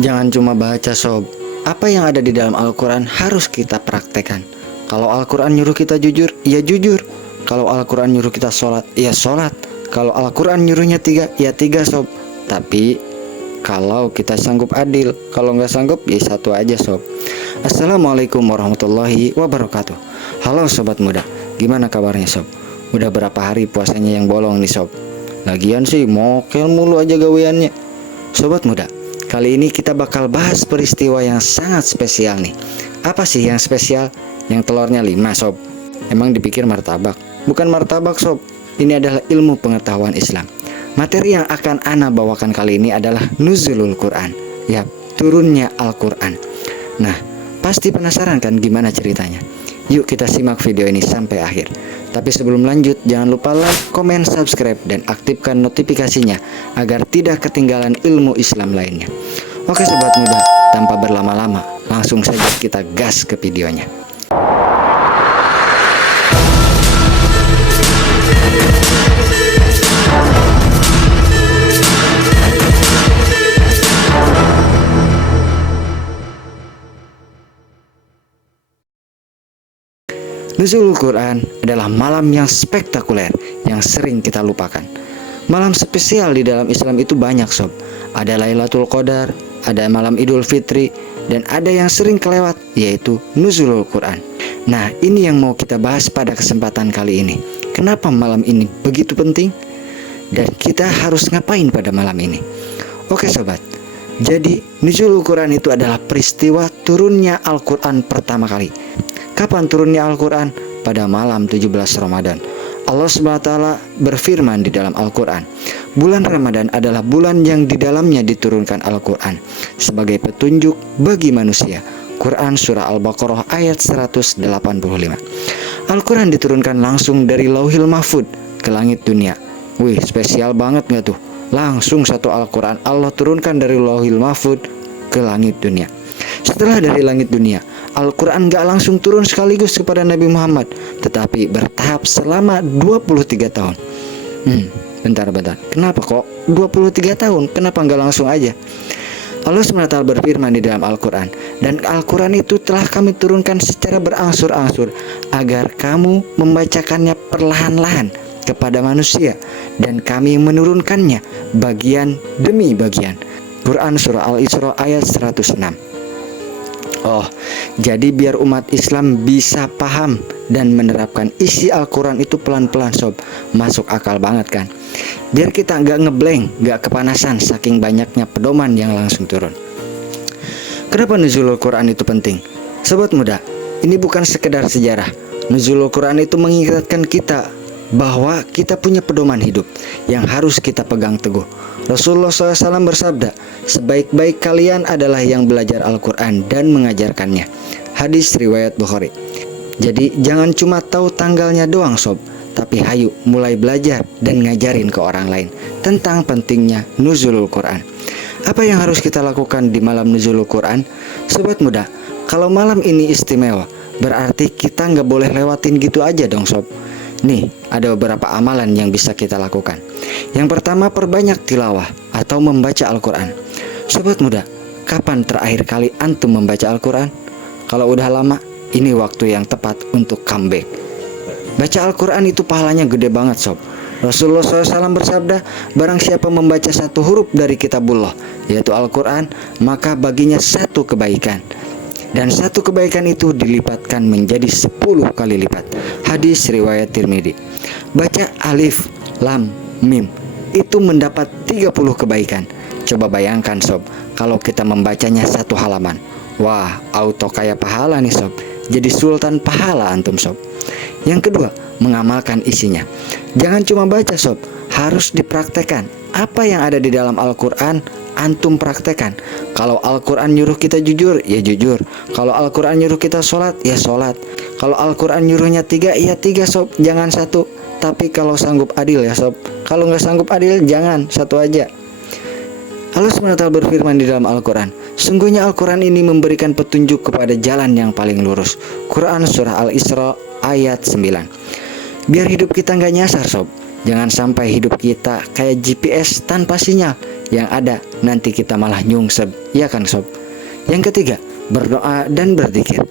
Jangan cuma baca sob. Apa yang ada di dalam Al-Quran harus kita praktekkan. Kalau Al-Quran nyuruh kita jujur, ya jujur. Kalau Al-Quran nyuruh kita sholat, ya sholat. Kalau Al-Quran nyuruhnya 3, ya 3 sob. Tapi kalau kita sanggup adil, kalau nggak sanggup ya 1 aja sob. Assalamualaikum warahmatullahi wabarakatuh. Halo sobat muda, gimana kabarnya sob? Udah berapa hari puasanya yang bolong nih sob? Lagian sih mokel mulu aja gaweannya. Sobat muda, kali ini kita bakal bahas peristiwa yang sangat spesial nih. Apa sih yang spesial? Yang telurnya 5 sob. Emang dipikir martabak? Bukan martabak sob. Ini adalah ilmu pengetahuan Islam. Materi yang akan ana bawakan kali ini adalah Nuzulul Quran. Ya, turunnya Al-Quran. Nah, pasti penasaran kan gimana ceritanya? Yuk kita simak video ini sampai akhir. Tapi sebelum lanjut, jangan lupa like, komen, subscribe, dan aktifkan notifikasinya agar tidak ketinggalan ilmu Islam lainnya. Oke sobat muda, tanpa berlama-lama, langsung saja kita gas ke videonya. Nuzulul Quran adalah malam yang spektakuler yang sering kita lupakan. Malam spesial di dalam Islam itu banyak sob. Ada Lailatul Qadar, ada malam Idul Fitri, dan ada yang sering kelewat yaitu Nuzulul Quran. Nah, ini yang mau kita bahas pada kesempatan kali ini. Kenapa malam ini begitu penting? Dan kita harus ngapain pada malam ini? Oke sobat, jadi Nuzulul Quran itu adalah peristiwa turunnya Al-Quran pertama kali. Kapan turunnya Al-Quran? Pada malam 17 Ramadan. Allah SWT berfirman di dalam Al-Quran, bulan Ramadan adalah bulan yang di dalamnya diturunkan Al-Quran sebagai petunjuk bagi manusia. Quran Surah Al-Baqarah ayat 185. Al-Quran diturunkan langsung dari Lauhil Mahfud ke langit dunia. Wih, spesial banget gak tuh? Langsung satu Al-Quran Allah turunkan dari Lauhil Mahfud ke langit dunia. Setelah dari langit dunia, Al-Quran gak langsung turun sekaligus kepada Nabi Muhammad, tetapi bertahap selama 23 tahun. Bentar. Kenapa kok 23 tahun? Kenapa gak langsung aja? Allah SWT berfirman di dalam Al-Quran, dan Al-Quran itu telah kami turunkan secara berangsur-angsur agar kamu membacakannya perlahan-lahan kepada manusia, dan kami menurunkannya bagian demi bagian. Quran Surah Al-Isra ayat 106. Oh, jadi biar umat Islam bisa paham dan menerapkan isi Al-Quran itu pelan-pelan sob. Masuk akal banget kan? Biar kita nggak ngeblank, nggak kepanasan saking banyaknya pedoman yang langsung turun. Kenapa Nuzulul Quran itu penting? Sobat muda, ini bukan sekedar sejarah. Nuzulul Quran itu mengingatkan kita bahwa kita punya pedoman hidup yang harus kita pegang teguh. Rasulullah SAW bersabda, sebaik-baik kalian adalah yang belajar Al-Quran dan mengajarkannya. Hadis riwayat Bukhari. Jadi jangan cuma tahu tanggalnya doang sob, tapi hayu mulai belajar dan ngajarin ke orang lain tentang pentingnya Nuzulul Quran. Apa yang harus kita lakukan di malam Nuzulul Quran? Sobat muda, kalau malam ini istimewa, berarti kita nggak boleh lewatin gitu aja dong sob. Nih, ada beberapa amalan yang bisa kita lakukan. Yang pertama, perbanyak tilawah atau membaca Al-Quran. Sobat muda, kapan terakhir kali antum membaca Al-Quran? Kalau udah lama, ini waktu yang tepat untuk comeback. Baca Al-Quran itu pahalanya gede banget sob. Rasulullah SAW bersabda, barang siapa membaca 1 huruf dari kitabullah, yaitu Al-Quran, maka baginya 1 kebaikan. Dan 1 kebaikan itu dilipatkan menjadi 10 kali lipat. Hadis riwayat Tirmidzi. Baca alif, lam, mim itu mendapat 30 kebaikan. Coba bayangkan sob, kalau kita membacanya 1 halaman. Wah, auto kaya pahala nih sob. Jadi sultan pahala antum sob. Yang kedua, mengamalkan isinya. Jangan cuma baca sob, harus dipraktekkan. Apa yang ada di dalam Al-Quran antum praktekkan. Kalau Al-Quran nyuruh kita jujur, ya jujur. Kalau Al-Quran nyuruh kita sholat, ya sholat. Kalau Al-Quran nyuruhnya 3, ya 3 sob, jangan 1. Tapi kalau sanggup adil ya sob. Kalau nggak sanggup adil, jangan 1 aja. Allah SWT berfirman di dalam Al-Quran, sungguhnya Al-Quran ini memberikan petunjuk kepada jalan yang paling lurus. Quran Surah Al-Isra ayat 9. Biar hidup kita nggak nyasar sob, Jangan sampai hidup kita kayak GPS tanpa sinyal, yang ada nanti kita malah nyungsep, ya kan sob? Yang ketiga, berdoa dan berzikir.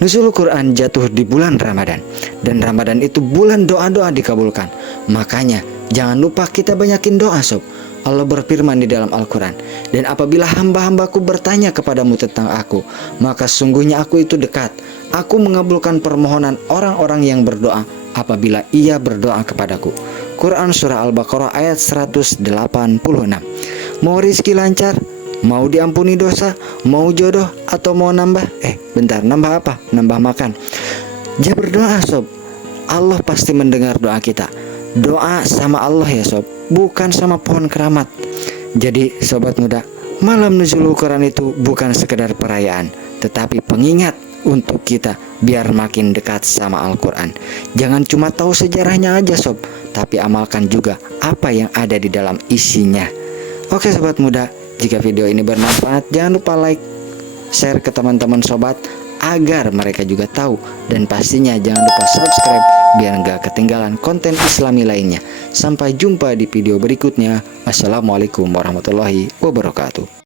Nuzul Quran jatuh di bulan Ramadan, dan Ramadan itu bulan doa-doa dikabulkan. Makanya jangan lupa kita banyakin doa sob. Allah berfirman di dalam Al-Quran, dan apabila hamba-hambaku bertanya kepadamu tentang aku, maka sungguhnya aku itu dekat. Aku mengabulkan permohonan orang-orang yang berdoa apabila ia berdoa kepadaku. Quran Surah Al-Baqarah ayat 186. Mau rizki lancar, mau diampuni dosa, mau jodoh, atau mau nambah? Bentar, nambah apa? Nambah makan. Dia berdoa sob, Allah pasti mendengar doa kita. Doa sama Allah ya sob, bukan sama pohon keramat. Jadi sobat muda, malam nuzul Quran itu bukan sekedar perayaan, tetapi pengingat untuk kita biar makin dekat sama Al-Quran. Jangan cuma tahu sejarahnya aja sob, tapi amalkan juga apa yang ada di dalam isinya. Oke sobat muda, jika video ini bermanfaat, jangan lupa like, share ke teman-teman sobat agar mereka juga tahu, dan pastinya jangan lupa subscribe biar nggak ketinggalan konten Islami lainnya. Sampai jumpa di video berikutnya. Assalamualaikum warahmatullahi wabarakatuh.